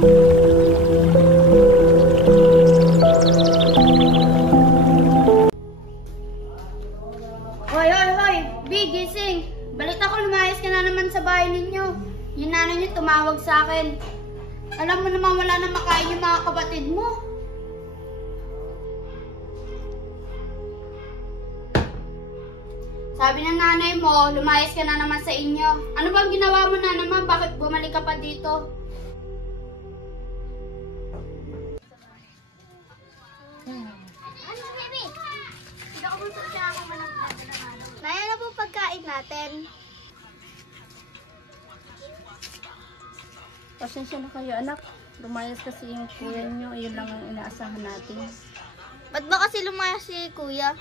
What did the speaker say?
Hoy, hoy, hoy! Big, gising! Balita ko lumayas ka na naman sa bahay ninyo. Yung nanay niyo tumawag sa akin. Alam mo naman wala na makain yung mga kapatid mo. Sabi ng nanay mo, lumayas ka na naman sa inyo. Ano bang ginawa mo na naman? Bakit bumalik ka pa dito? Ano, baby? Hindi ako gusto siya ako managdadala. Naya na po pagkain natin. Pasensya na kayo anak. Lumayas kasi yung kuya nyo. Yun lang ang inaasahan natin. Ba't ba kasi lumayas si kuya?